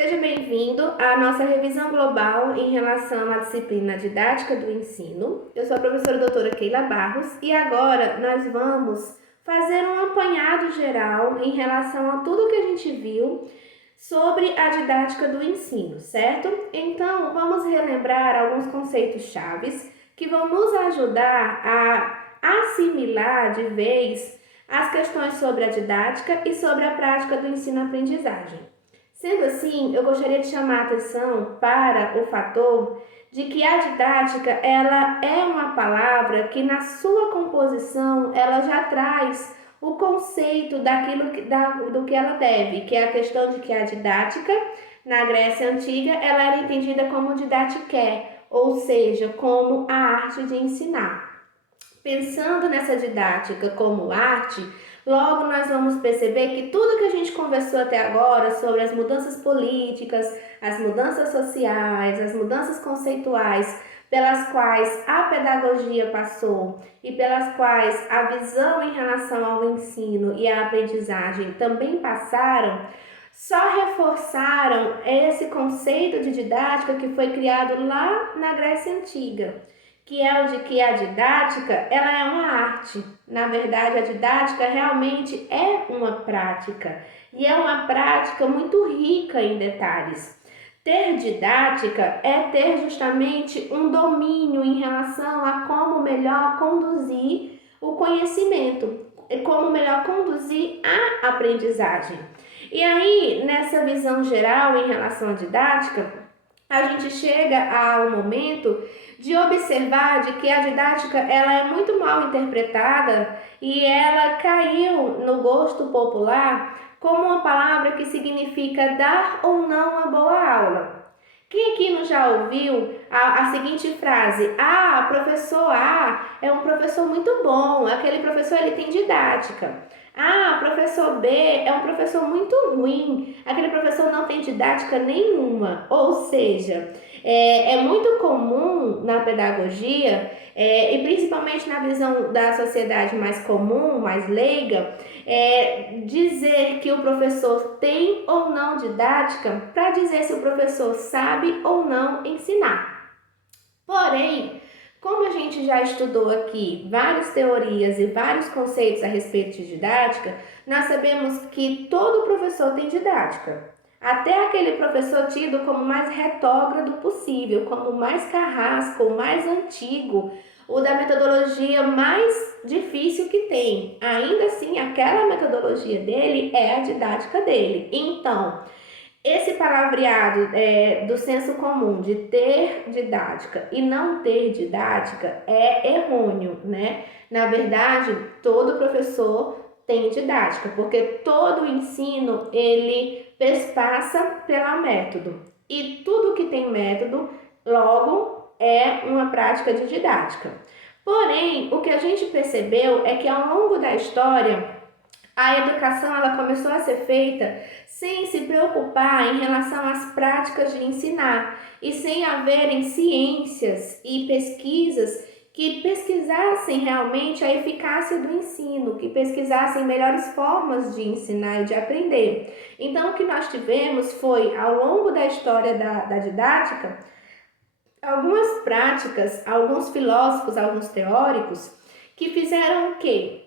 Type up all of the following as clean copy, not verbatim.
Seja bem-vindo à nossa revisão global em relação à disciplina Didática do Ensino. Eu sou a professora doutora Keila Barros e agora nós vamos fazer um apanhado geral em relação a tudo que a gente viu sobre a didática do ensino, certo? Então, vamos relembrar alguns conceitos chaves que vão nos ajudar a assimilar de vez as questões sobre a didática e sobre a prática do ensino-aprendizagem. Sendo assim, eu gostaria de chamar a atenção para o fator de que a didática ela é uma palavra que na sua composição ela já traz o conceito do que ela deve, que é a questão de que a didática na Grécia Antiga ela era entendida como didatique, ou seja, como a arte de ensinar. Pensando nessa didática como arte, logo nós vamos perceber que tudo que a gente conversou até agora sobre as mudanças políticas, as mudanças sociais, as mudanças conceituais pelas quais a pedagogia passou e pelas quais a visão em relação ao ensino e à aprendizagem também passaram, só reforçaram esse conceito de didática que foi criado lá na Grécia Antiga, que é o de que a didática ela é uma arte. Na verdade, a didática realmente é uma prática, e é uma prática muito rica em detalhes. Ter didática é ter justamente um domínio em relação a como melhor conduzir o conhecimento, como melhor conduzir a aprendizagem. E aí, nessa visão geral em relação à didática, a gente chega ao momento de observar de que a didática ela é muito mal interpretada e ela caiu no gosto popular como uma palavra que significa dar ou não uma boa aula. Quem aqui não já ouviu a seguinte frase: professor A é um professor muito bom, aquele professor ele tem didática. Professor B é um professor muito ruim, aquele professor não tem didática nenhuma. Ou seja, é muito comum na pedagogia, e principalmente na visão da sociedade mais comum, mais leiga, dizer que o professor tem ou não didática para dizer se o professor sabe ou não ensinar. Porém, como a gente já estudou aqui várias teorias e vários conceitos a respeito de didática, nós sabemos que todo professor tem didática. Até aquele professor tido como mais retógrado possível, como mais carrasco, o mais antigo, o da metodologia mais difícil que tem. Ainda assim, aquela metodologia dele é a didática dele. Então, esse palavreado do senso comum de ter didática e não ter didática é errôneo, né? Na verdade, todo professor tem didática, porque todo o ensino ele passa pelo método. E tudo que tem método, logo, é uma prática de didática. Porém, o que a gente percebeu é que ao longo da história, a educação ela começou a ser feita sem se preocupar em relação às práticas de ensinar e sem haverem ciências e pesquisas que pesquisassem realmente a eficácia do ensino, que pesquisassem melhores formas de ensinar e de aprender. Então, o que nós tivemos foi, ao longo da história da didática, algumas práticas, alguns filósofos, alguns teóricos, que fizeram o quê?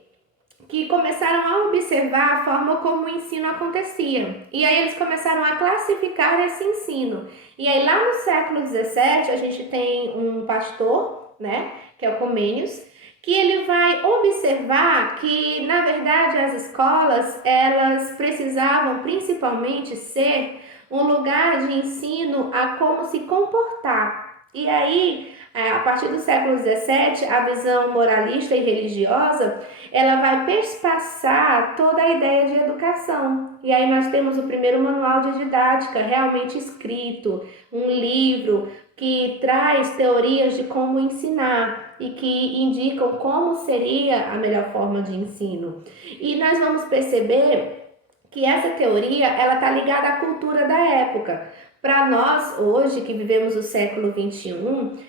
Que começaram a observar a forma como o ensino acontecia. E aí eles começaram a classificar esse ensino. E aí lá no século XVII a gente tem um pastor, né, que é o Comênios, que ele vai observar que, na verdade, as escolas, elas precisavam principalmente ser um lugar de ensino a como se comportar. E aí, a partir do século XVII, a visão moralista e religiosa, ela vai perspassar toda a ideia de educação. E aí nós temos o primeiro manual de didática realmente escrito, um livro que traz teorias de como ensinar e que indicam como seria a melhor forma de ensino. E nós vamos perceber que essa teoria ela está ligada à cultura da época. Para nós, hoje, que vivemos o século XXI,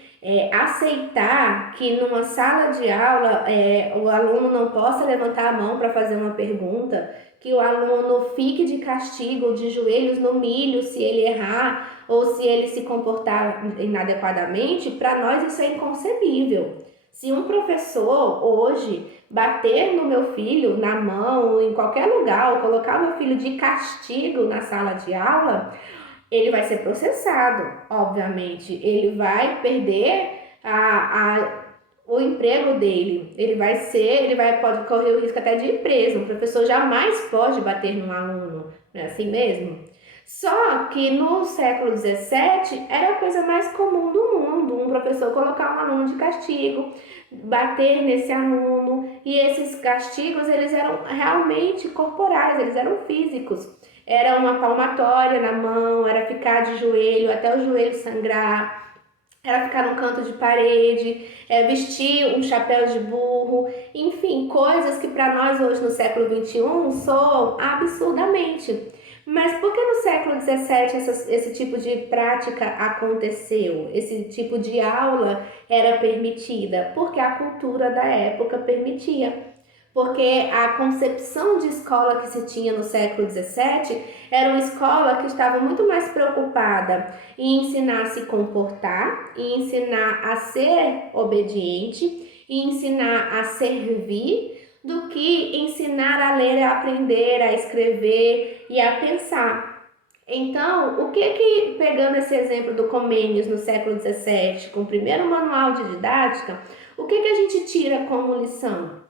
aceitar que numa sala de aula o aluno não possa levantar a mão para fazer uma pergunta, que o aluno fique de castigo, de joelhos no milho, se ele errar ou se ele se comportar inadequadamente. Para nós isso é inconcebível. Se um professor hoje bater no meu filho na mão, em qualquer lugar, ou colocar meu filho de castigo na sala de aula, ele vai ser processado, obviamente. Ele vai perder o emprego dele. Pode correr o risco até de ir preso. Um professor jamais pode bater num aluno, não é assim mesmo? Só que no século XVII era a coisa mais comum do mundo, um professor colocar um aluno de castigo, bater nesse aluno, e esses castigos eles eram realmente corporais, eles eram físicos. Era uma palmatória na mão, era ficar de joelho até o joelho sangrar, era ficar num canto de parede, vestir um chapéu de burro, enfim, coisas que para nós hoje no século XXI soam absurdamente. Mas por que no século XVII esse tipo de prática aconteceu? Esse tipo de aula era permitida? Porque a cultura da época permitia. Porque a concepção de escola que se tinha no século XVII era uma escola que estava muito mais preocupada em ensinar a se comportar, em ensinar a ser obediente, em ensinar a servir, do que ensinar a ler, a aprender, a escrever e a pensar. Então, pegando esse exemplo do Comênios no século XVII, com o primeiro manual de didática, o que a gente tira como lição?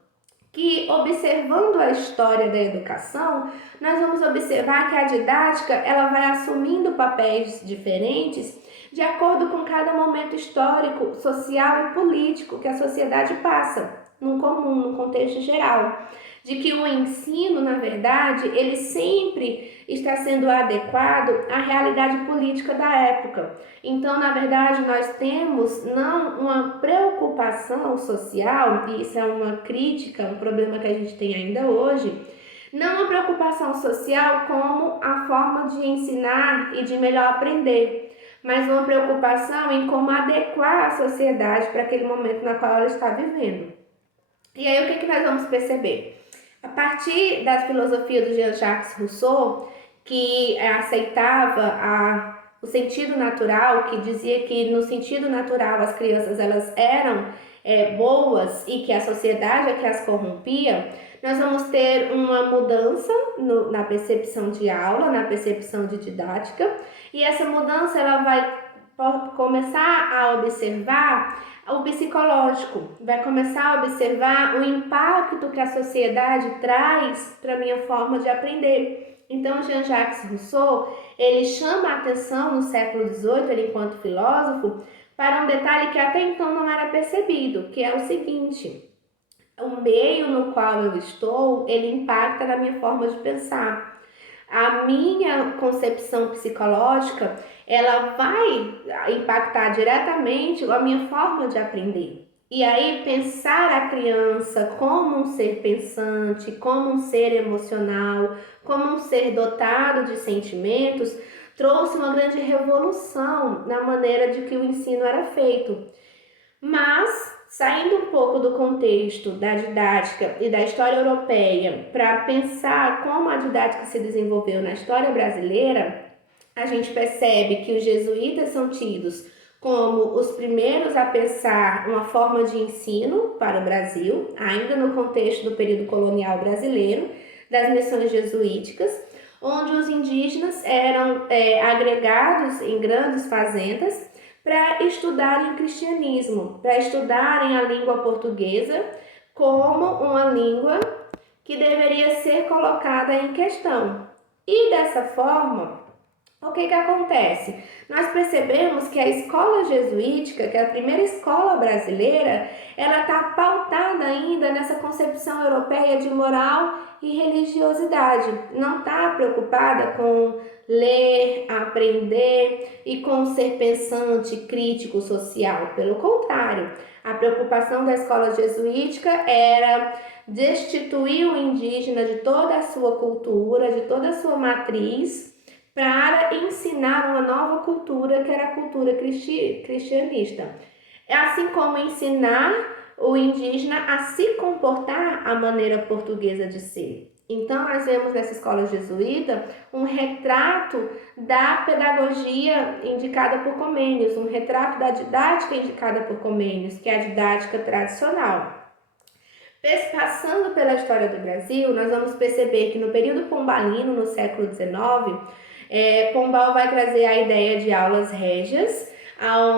Que observando a história da educação, nós vamos observar que a didática ela vai assumindo papéis diferentes de acordo com cada momento histórico, social e político que a sociedade passa, num contexto geral. De que o ensino, na verdade, ele sempre está sendo adequado à realidade política da época. Então, na verdade, nós temos não uma preocupação social, e isso é uma crítica, um problema que a gente tem ainda hoje, não uma preocupação social como a forma de ensinar e de melhor aprender, mas uma preocupação em como adequar a sociedade para aquele momento na qual ela está vivendo. E aí o que nós vamos perceber? A partir da filosofia do Jean-Jacques Rousseau, que aceitava o sentido natural, que dizia que no sentido natural as crianças elas eram boas e que a sociedade é que as corrompia, nós vamos ter uma mudança na percepção de aula, na percepção de didática, e essa mudança ela vai começar a observar o psicológico, vai começar a observar o impacto que a sociedade traz para a minha forma de aprender. Então, Jean-Jacques Rousseau, ele chama a atenção no século XVIII, ele enquanto filósofo, para um detalhe que até então não era percebido, que é o seguinte: o meio no qual eu estou, ele impacta na minha forma de pensar. A minha concepção psicológica, ela vai impactar diretamente a minha forma de aprender. E aí, pensar a criança como um ser pensante, como um ser emocional, como um ser dotado de sentimentos, trouxe uma grande revolução na maneira de que o ensino era feito. Mas, saindo um pouco do contexto da didática e da história europeia para pensar como a didática se desenvolveu na história brasileira, a gente percebe que os jesuítas são tidos como os primeiros a pensar uma forma de ensino para o Brasil, ainda no contexto do período colonial brasileiro, das missões jesuíticas, onde os indígenas eram agregados em grandes fazendas para estudarem o cristianismo, para estudarem a língua portuguesa como uma língua que deveria ser colocada em questão. E dessa forma, o que acontece? Nós percebemos que a escola jesuítica, que é a primeira escola brasileira, ela está pautada ainda nessa concepção europeia de moral e religiosidade. Não está preocupada com ler, aprender e com ser pensante, crítico, social. Pelo contrário, a preocupação da escola jesuítica era destituir o indígena de toda a sua cultura, de toda a sua matriz, para ensinar uma nova cultura, que era a cultura cristianista. Assim como ensinar o indígena a se comportar à maneira portuguesa de ser. Então, nós vemos nessa escola jesuíta um retrato da pedagogia indicada por Comênios, um retrato da didática indicada por Comênios, que é a didática tradicional. Passando pela história do Brasil, nós vamos perceber que no período pombalino, no século XIX, Pombal vai trazer a ideia de aulas régias,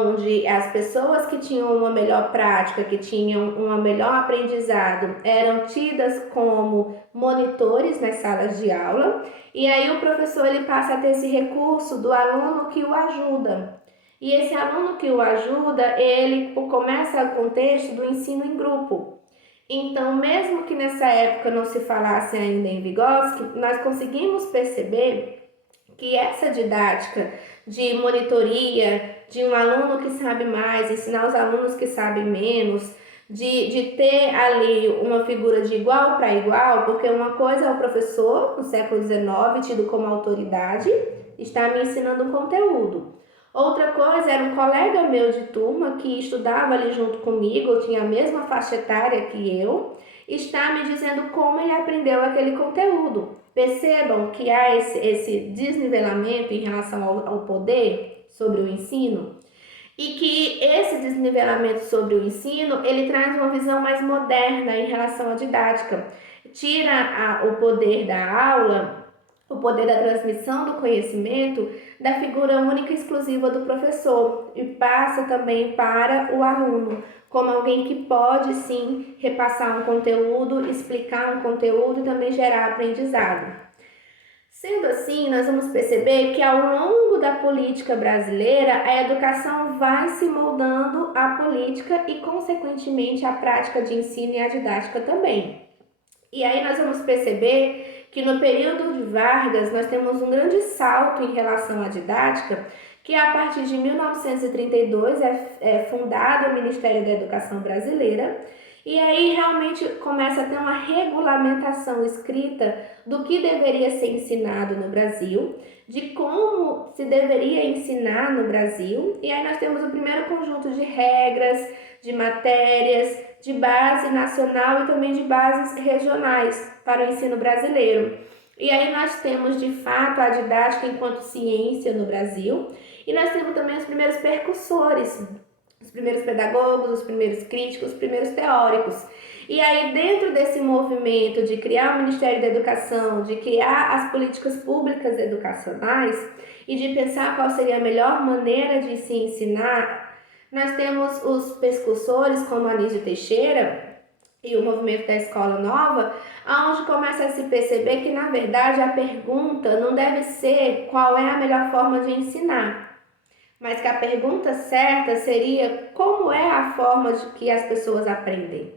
onde as pessoas que tinham uma melhor prática, que tinham um melhor aprendizado, eram tidas como monitores nas salas de aula, e aí o professor ele passa a ter esse recurso do aluno que o ajuda. E esse aluno que o ajuda, ele começa o contexto do ensino em grupo. Então, mesmo que nessa época não se falasse ainda em Vygotsky, nós conseguimos perceber que essa didática de monitoria, de um aluno que sabe mais, ensinar os alunos que sabem menos, de ter ali uma figura de igual para igual, porque uma coisa é o professor, no século XIX, tido como autoridade, está me ensinando um conteúdo. Outra coisa era um colega meu de turma que estudava ali junto comigo, tinha a mesma faixa etária que eu, está me dizendo como ele aprendeu aquele conteúdo. Percebam que há esse desnivelamento em relação ao poder sobre o ensino e que esse desnivelamento sobre o ensino, ele traz uma visão mais moderna em relação à didática. Tira o poder da aula, o poder da transmissão do conhecimento da figura única e exclusiva do professor e passa também para o aluno, como alguém que pode sim repassar um conteúdo, explicar um conteúdo e também gerar aprendizado. Sendo assim, nós vamos perceber que ao longo da política brasileira, a educação vai se moldando à política e, consequentemente, à prática de ensino e à didática também. E aí nós vamos perceber que no período de Vargas nós temos um grande salto em relação à didática, que a partir de 1932 é fundado o Ministério da Educação Brasileira, e aí realmente começa a ter uma regulamentação escrita do que deveria ser ensinado no Brasil, de como se deveria ensinar no Brasil, e aí nós temos o primeiro conjunto de regras, de matérias, de base nacional e também de bases regionais para o ensino brasileiro. E aí nós temos de fato a didática enquanto ciência no Brasil, e nós temos também os primeiros percussores, os primeiros pedagogos, os primeiros críticos, os primeiros teóricos. E aí, dentro desse movimento de criar o Ministério da Educação, de criar as políticas públicas educacionais e de pensar qual seria a melhor maneira de se ensinar, nós temos os percussores como Anísio Teixeira e o movimento da Escola Nova, onde começa a se perceber que, na verdade, a pergunta não deve ser qual é a melhor forma de ensinar, mas que a pergunta certa seria como é a forma de que as pessoas aprendem.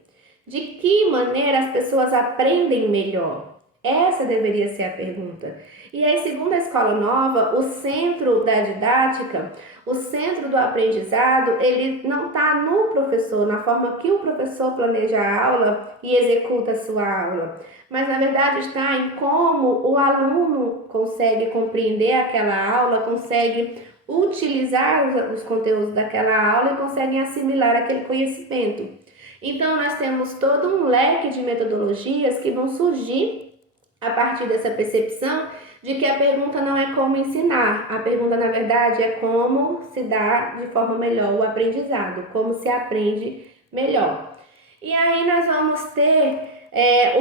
De que maneira as pessoas aprendem melhor? Essa deveria ser a pergunta. E aí, segundo a Escola Nova, o centro da didática, o centro do aprendizado, ele não está no professor, na forma que o professor planeja a aula e executa a sua aula, mas na verdade está em como o aluno consegue compreender aquela aula, consegue utilizar os conteúdos daquela aula e conseguem assimilar aquele conhecimento. Então, nós temos todo um leque de metodologias que vão surgir a partir dessa percepção de que a pergunta não é como ensinar, a pergunta, na verdade, é como se dá de forma melhor o aprendizado, como se aprende melhor. E aí nós vamos ter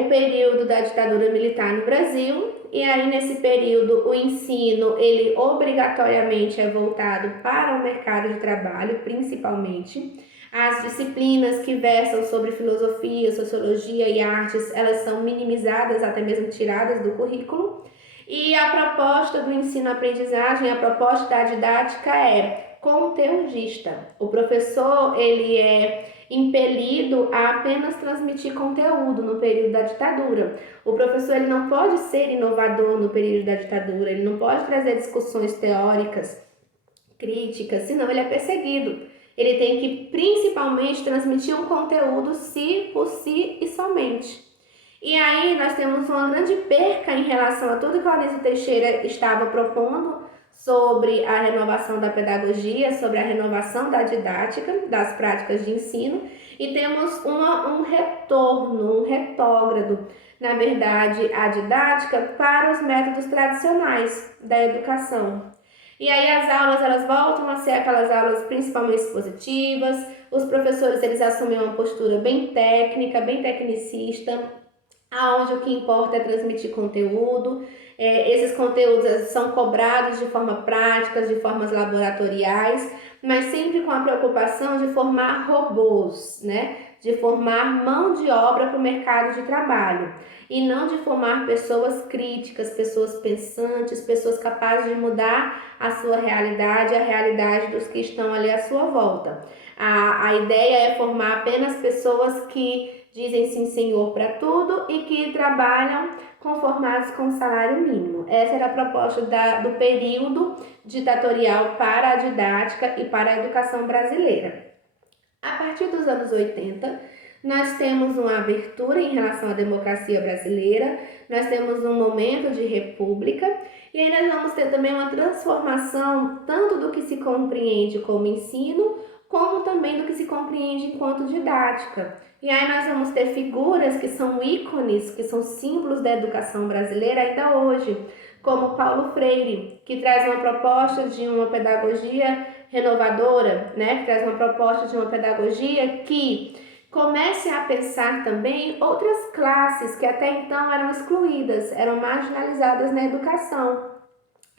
o período da ditadura militar no Brasil, e aí nesse período o ensino, ele obrigatoriamente é voltado para o mercado de trabalho, principalmente. As disciplinas que versam sobre filosofia, sociologia e artes, elas são minimizadas, até mesmo tiradas do currículo. E a proposta do ensino-aprendizagem, a proposta da didática é conteudista. O professor, ele é impelido a apenas transmitir conteúdo no período da ditadura. O professor, ele não pode ser inovador no período da ditadura, ele não pode trazer discussões teóricas, críticas, senão ele é perseguido. Ele tem que principalmente transmitir um conteúdo por si e somente. E aí nós temos uma grande perca em relação a tudo que o Anísio Teixeira estava propondo sobre a renovação da pedagogia, sobre a renovação da didática, das práticas de ensino, e temos um retorno, um retrógrado, na verdade, à didática para os métodos tradicionais da educação. E aí as aulas elas voltam a ser aquelas aulas principalmente expositivas, os professores eles assumem uma postura bem técnica, bem tecnicista, aonde o que importa é transmitir conteúdo. Esses conteúdos são cobrados de forma prática, de formas laboratoriais, mas sempre com a preocupação de formar robôs, né? De formar mão de obra para o mercado de trabalho e não de formar pessoas críticas, pessoas pensantes, pessoas capazes de mudar a sua realidade, a realidade dos que estão ali à sua volta. A ideia é formar apenas pessoas que dizem sim senhor para tudo e que trabalham conformados com o salário mínimo. Essa era a proposta do período ditatorial para a didática e para a educação brasileira. A partir dos anos 80, nós temos uma abertura em relação à democracia brasileira, nós temos um momento de república e aí nós vamos ter também uma transformação tanto do que se compreende como ensino, como também do que se compreende enquanto didática. E aí nós vamos ter figuras que são ícones, que são símbolos da educação brasileira ainda hoje, como Paulo Freire, que traz uma proposta de uma pedagogia renovadora, né? Que traz uma proposta de uma pedagogia que comece a pensar também outras classes que até então eram excluídas, eram marginalizadas na educação.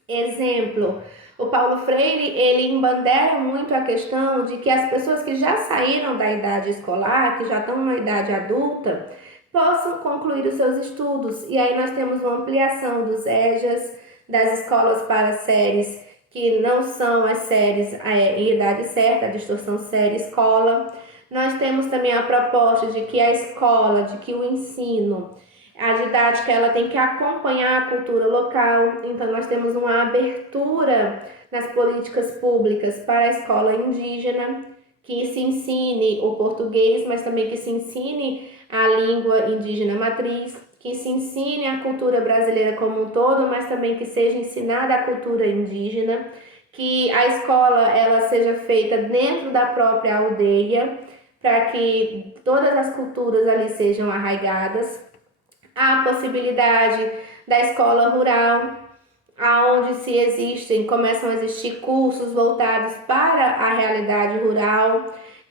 Exemplo, o Paulo Freire, ele embandera muito a questão de que as pessoas que já saíram da idade escolar, que já estão na idade adulta, possam concluir os seus estudos. E aí nós temos uma ampliação dos EJAs, das escolas para séries que não são as séries em idade certa, a distorção série-escola. Nós temos também a proposta de que a escola, de que o ensino, a didática ela tem que acompanhar a cultura local, então nós temos uma abertura nas políticas públicas para a escola indígena, que se ensine o português, mas também que se ensine a língua indígena matriz, que se ensine a cultura brasileira como um todo, mas também que seja ensinada a cultura indígena, que a escola ela seja feita dentro da própria aldeia, para que todas as culturas ali sejam arraigadas. A possibilidade da escola rural, aonde começam a existir cursos voltados para a realidade rural,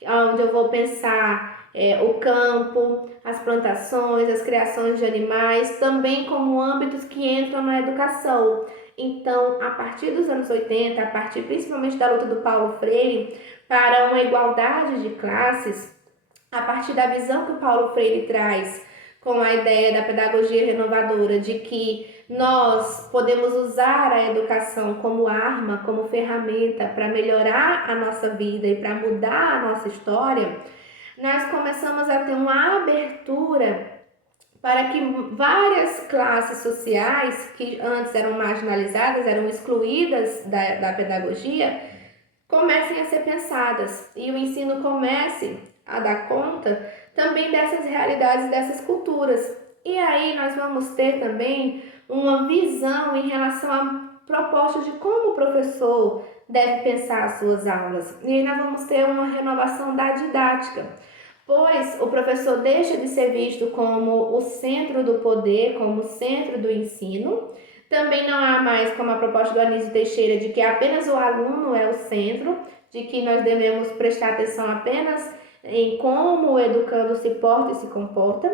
onde eu vou pensar o campo, as plantações, as criações de animais, também como âmbitos que entram na educação. Então, a partir dos anos 80, a partir principalmente da luta do Paulo Freire para uma igualdade de classes, a partir da visão que o Paulo Freire traz com a ideia da pedagogia renovadora, de que nós podemos usar a educação como arma, como ferramenta para melhorar a nossa vida e para mudar a nossa história, nós começamos a ter uma abertura para que várias classes sociais que antes eram marginalizadas, eram excluídas da pedagogia, comecem a ser pensadas e o ensino comece a dar conta também dessas realidades, dessas culturas. E aí nós vamos ter também uma visão em relação a propostas de como o professor deve pensar as suas aulas. E aí nós vamos ter uma renovação da didática, pois o professor deixa de ser visto como o centro do poder, como o centro do ensino. Também não há mais, como a proposta do Anísio Teixeira, de que apenas o aluno é o centro, de que nós devemos prestar atenção apenas em como o educando se porta e se comporta,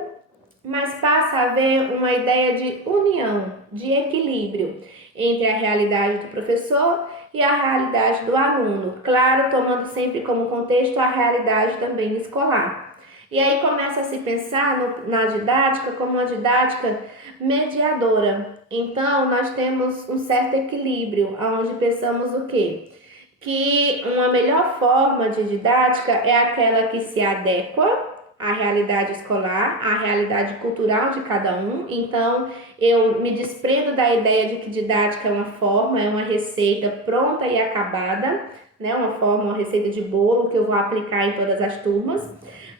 mas passa a haver uma ideia de união, de equilíbrio entre a realidade do professor e a realidade do aluno, claro, tomando sempre como contexto a realidade também escolar. E aí começa a se pensar na didática como uma didática mediadora. Então, nós temos um certo equilíbrio, onde pensamos o quê? Que uma melhor forma de didática é aquela que se adequa à realidade escolar, à realidade cultural de cada um. Então, eu me desprendo da ideia de que didática é uma forma, é uma receita pronta e acabada, né? Uma receita de bolo que eu vou aplicar em todas as turmas,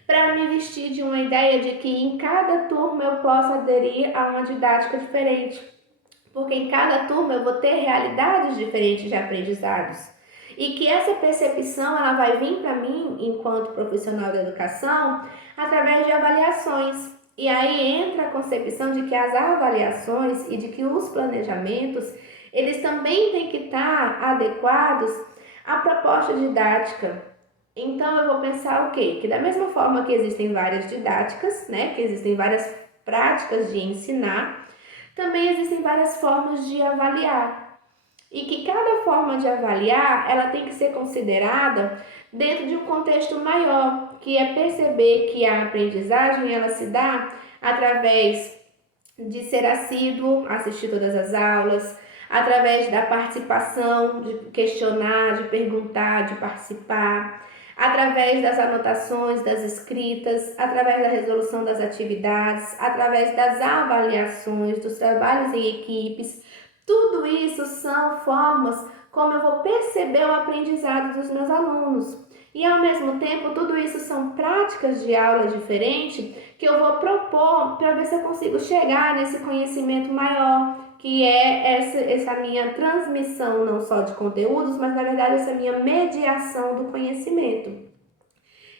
para me vestir de uma ideia de que em cada turma eu posso aderir a uma didática diferente, porque em cada turma eu vou ter realidades diferentes de aprendizados. e que essa percepção ela vai vir para mim, enquanto profissional da educação, através de avaliações. E aí entra a concepção de que as avaliações e de que os planejamentos, eles também têm que estar adequados à proposta didática. Então eu vou pensar o quê? Que da mesma forma que existem várias didáticas, né, que existem várias práticas de ensinar, também existem várias formas de avaliar. E que cada forma de avaliar, ela tem que ser considerada dentro de um contexto maior, que é perceber que a aprendizagem ela se dá através de ser assíduo, assistir todas as aulas, através da participação, de questionar, de perguntar, de participar, através das anotações, das escritas, através da resolução das atividades, através das avaliações, dos trabalhos em equipes. Tudo isso são formas como eu vou perceber o aprendizado dos meus alunos. E ao mesmo tempo, tudo isso são práticas de aula diferentes que eu vou propor para ver se eu consigo chegar nesse conhecimento maior, que é essa minha transmissão não só de conteúdos, mas na verdade essa minha mediação do conhecimento.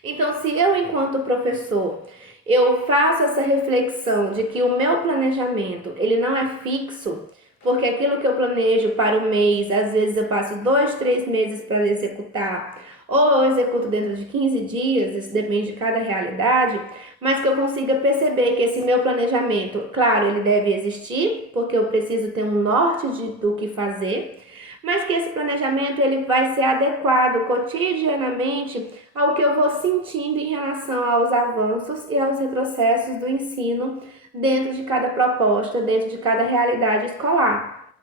Então, se eu, enquanto professor, eu faço essa reflexão de que o meu planejamento ele não é fixo, porque aquilo que eu planejo para o mês, às vezes eu passo 2, 3 meses para executar, ou eu executo dentro de 15 dias, isso depende de cada realidade, mas que eu consiga perceber que esse meu planejamento, claro, ele deve existir, porque eu preciso ter um norte do que fazer, mas que esse planejamento ele vai ser adequado cotidianamente ao que eu vou sentindo em relação aos avanços e aos retrocessos do ensino dentro de cada proposta, dentro de cada realidade escolar.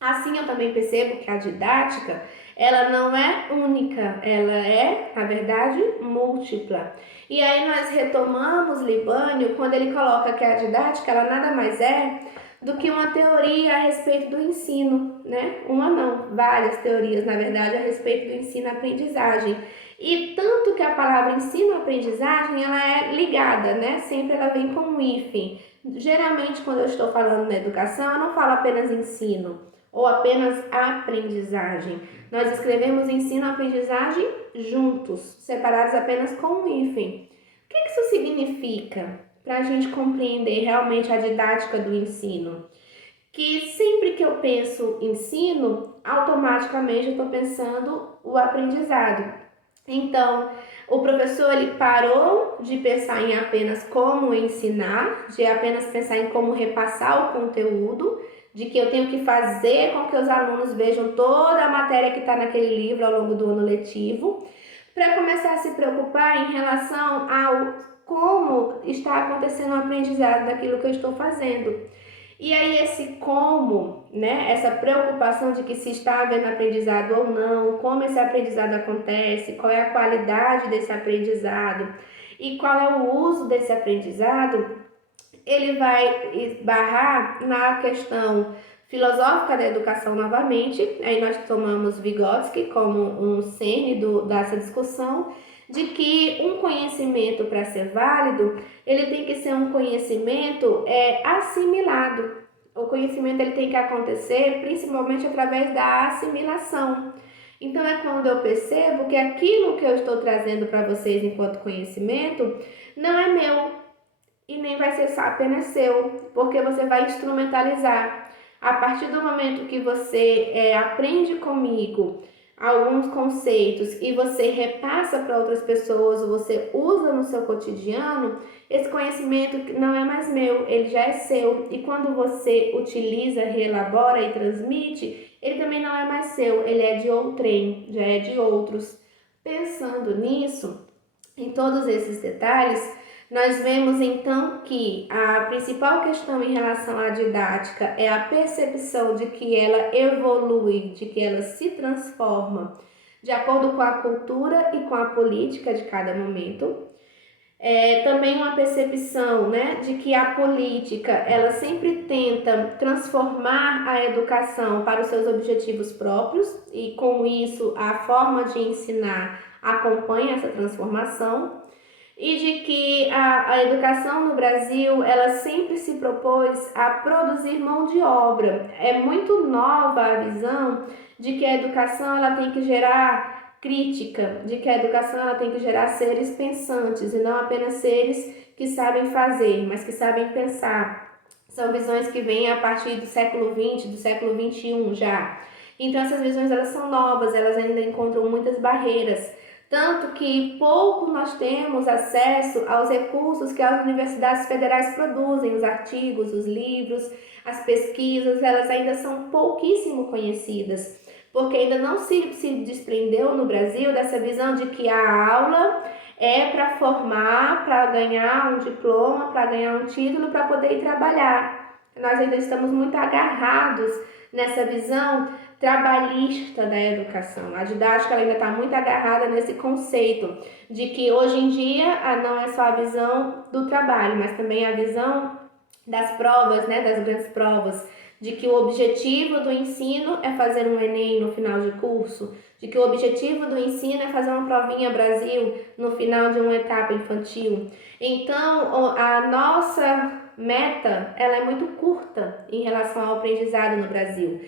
Assim, eu também percebo que a didática, ela não é única, ela é, na verdade, múltipla. E aí nós retomamos Libânio quando ele coloca que a didática, ela nada mais é do que uma teoria a respeito do ensino, né? Uma não, várias teorias, na verdade, a respeito do ensino-aprendizagem. E tanto que a palavra ensino-aprendizagem, ela é ligada, né? Sempre ela vem com um hífen. Geralmente, quando eu estou falando na educação, eu não falo apenas ensino ou apenas aprendizagem. Nós escrevemos ensino-aprendizagem juntos, separados apenas com um hífen. O que isso significa para a gente compreender realmente a didática do ensino? Que sempre que eu penso ensino, automaticamente eu estou pensando o aprendizado. Então, o professor ele parou de pensar em apenas como ensinar, de apenas pensar em como repassar o conteúdo, de que eu tenho que fazer com que os alunos vejam toda a matéria que está naquele livro ao longo do ano letivo, para começar a se preocupar em relação ao como está acontecendo o aprendizado daquilo que eu estou fazendo. E aí esse como, né, essa preocupação de que se está havendo aprendizado ou não, como esse aprendizado acontece, qual é a qualidade desse aprendizado e qual é o uso desse aprendizado, ele vai esbarrar na questão filosófica da educação novamente. Aí nós tomamos Vygotsky como um cerne dessa discussão, de que um conhecimento, para ser válido, ele tem que ser um conhecimento assimilado. O conhecimento ele tem que acontecer principalmente através da assimilação. Então é quando eu percebo que aquilo que eu estou trazendo para vocês enquanto conhecimento não é meu e nem vai ser apenas seu, porque você vai instrumentalizar. A partir do momento que você aprende comigo alguns conceitos e você repassa para outras pessoas, ou você usa no seu cotidiano, esse conhecimento não é mais meu, ele já é seu. E quando você utiliza, reelabora e transmite, ele também não é mais seu, ele é de outrem, já é de outros. Pensando nisso, em todos esses detalhes, nós vemos então que a principal questão em relação à didática é a percepção de que ela evolui, de que ela se transforma de acordo com a cultura e com a política de cada momento. Também uma percepção, né, de que a política ela sempre tenta transformar a educação para os seus objetivos próprios e com isso a forma de ensinar acompanha essa transformação. e de que a educação no Brasil, ela sempre se propôs a produzir mão de obra. É muito nova a visão de que a educação ela tem que gerar crítica, de que a educação ela tem que gerar seres pensantes e não apenas seres que sabem fazer, mas que sabem pensar. São visões que vêm a partir do século XX, do século XXI já. Então essas visões elas são novas, elas ainda encontram muitas barreiras. Tanto que pouco nós temos acesso aos recursos que as universidades federais produzem, os artigos, os livros, as pesquisas, elas ainda são pouquíssimo conhecidas, porque ainda não se desprendeu no Brasil dessa visão de que a aula é para formar, para ganhar um diploma, para ganhar um título, para poder ir trabalhar. Nós ainda estamos muito agarrados nessa visão trabalhista da educação. A didática ainda está muito agarrada nesse conceito de que hoje em dia não é só a visão do trabalho, mas também a visão das provas, né, das grandes provas, de que o objetivo do ensino é fazer um Enem no final de curso, de que o objetivo do ensino é fazer uma provinha Brasil no final de uma etapa infantil. Então, a nossa meta ela é muito curta em relação ao aprendizado no Brasil.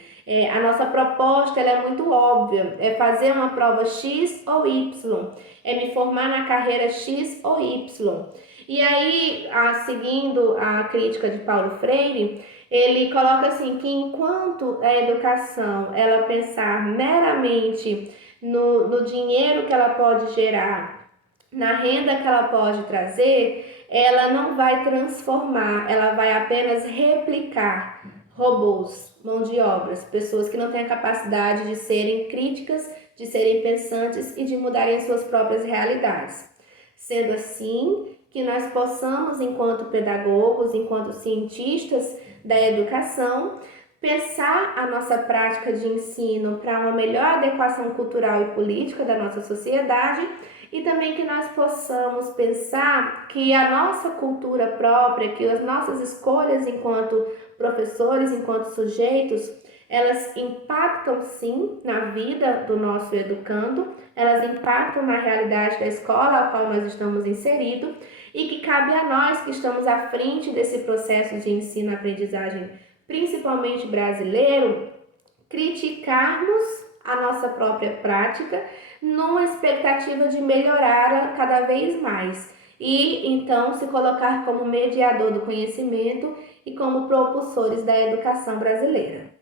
A nossa proposta ela é muito óbvia, é fazer uma prova X ou Y, é me formar na carreira X ou Y. E aí, seguindo a crítica de Paulo Freire, ele coloca assim que enquanto a educação ela pensar meramente no dinheiro que ela pode gerar, na renda que ela pode trazer, ela não vai transformar, ela vai apenas replicar robôs, mão de obras, pessoas que não têm a capacidade de serem críticas, de serem pensantes e de mudarem as suas próprias realidades. Sendo assim, que nós possamos, enquanto pedagogos, enquanto cientistas da educação, pensar a nossa prática de ensino para uma melhor adequação cultural e política da nossa sociedade e também que nós possamos pensar que a nossa cultura própria, que as nossas escolhas enquanto professores, enquanto sujeitos, elas impactam sim na vida do nosso educando, elas impactam na realidade da escola a qual nós estamos inseridos e que cabe a nós que estamos à frente desse processo de ensino-aprendizagem, principalmente brasileiro, criticarmos a nossa própria prática numa expectativa de melhorá-la cada vez mais e então se colocar como mediador do conhecimento e como propulsores da educação brasileira.